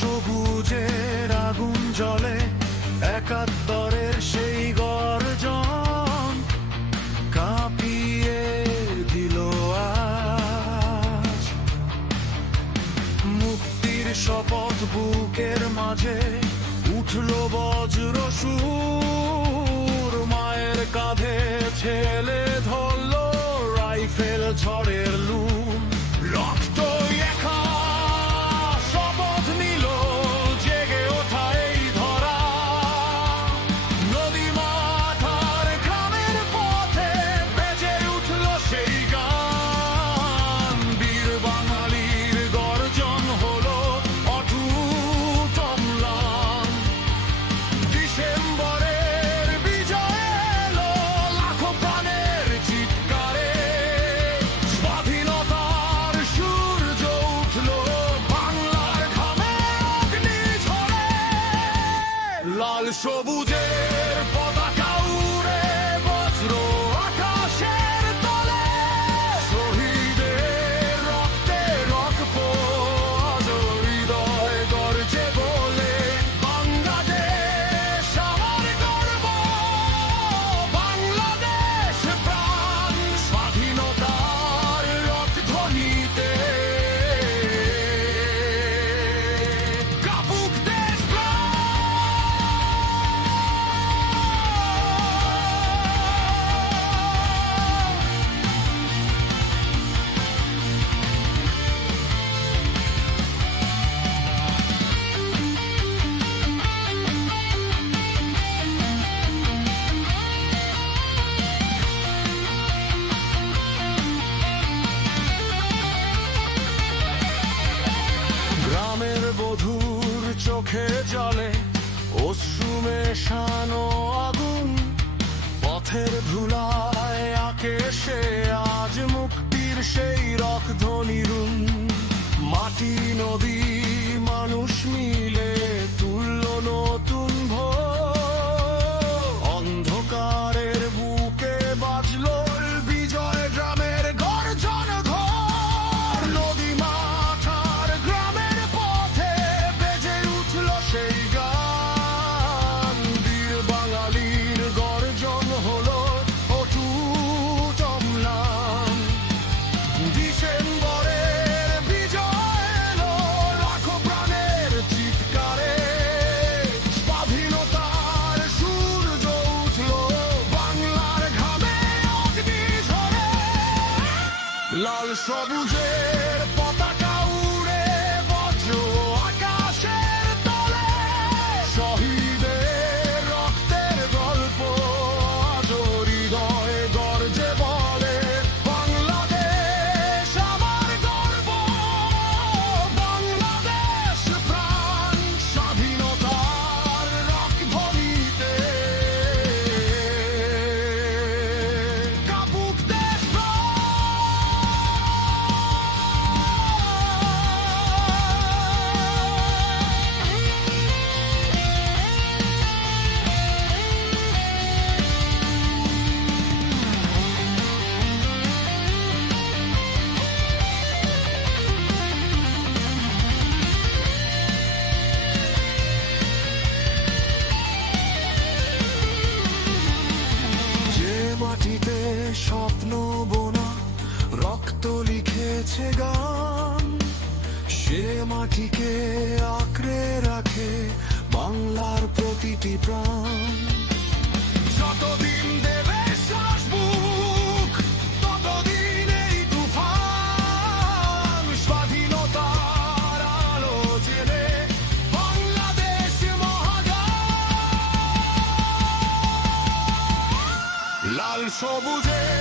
সবুজের আগুন জ্বলে, একাত্তরের সেই গর্জন কাঁপিয়ে দিল আজ। মুক্তির শপথ বুকের মাঝে উঠল বজ্র সুর, মায়ের কাঁধে ছেলে ধরল রাইফেল ঝড়ের লুম। রক্ত লাল সবুজের পতাকা উড়ে বজ্র আকাশের তলে, শহীদের রক্তে রক্ত আজ হৃদয় গর্জে বলে, বাংলাদেশ আমার গর্ব, বাংলাদেশ প্রাণ, স্বাধীনতার রক্তধ্বনিতে কাঁপুক দেশ প্রাণ। গ্রামের বধূর চোখে জলে অশ্রু মেশানো আগুন, পথের ধুলায় আঁকে সে আজ মুক্তির সেই রক্তধ্বনি রুন। মাটি নদী মানুষ মিলে তুলল নতুন ভোর, অন্ধকারের বুকে বাজল বিজয় গ্রামের গর্জন ঘোর। নদী মাথার গ্রামের পথে বেজে উঠল সেই গান, বীর বাঙালির গর্জন হলো অটুট অম্লান। ডিসেম্বরের বিজয় এলো লাখো প্রাণের চিৎকারে, স্বাধীনতার সূর্য উঠল বাংলার ঘামে অগ্নি ঝরে। লাল সবুজের পতাকা উড়ে বজ্র আকাশের তলে, শহীদের রক্তের গল্প আজ হৃদয়ে গর্জে বলে, বাংলাদেশ আমার গর্ব, বাংলাদেশ প্রাণ, স্বাধীনতার রক্তধ্বনিতে কাঁপুক দেশ প্রাণ। যে মাটিতে স্বপ্ন বোনা রক্ত লিখেছে গান, সে মাটিকে আঁকড়ে রাখে বাংলার প্রতিটি প্রাণ। যতদিন দেবে শ্বাস বুক, ততদিন এই তুফান, স্বাধীনতার আলো জেলে বাংলাদেশ মহাগান। সবুজে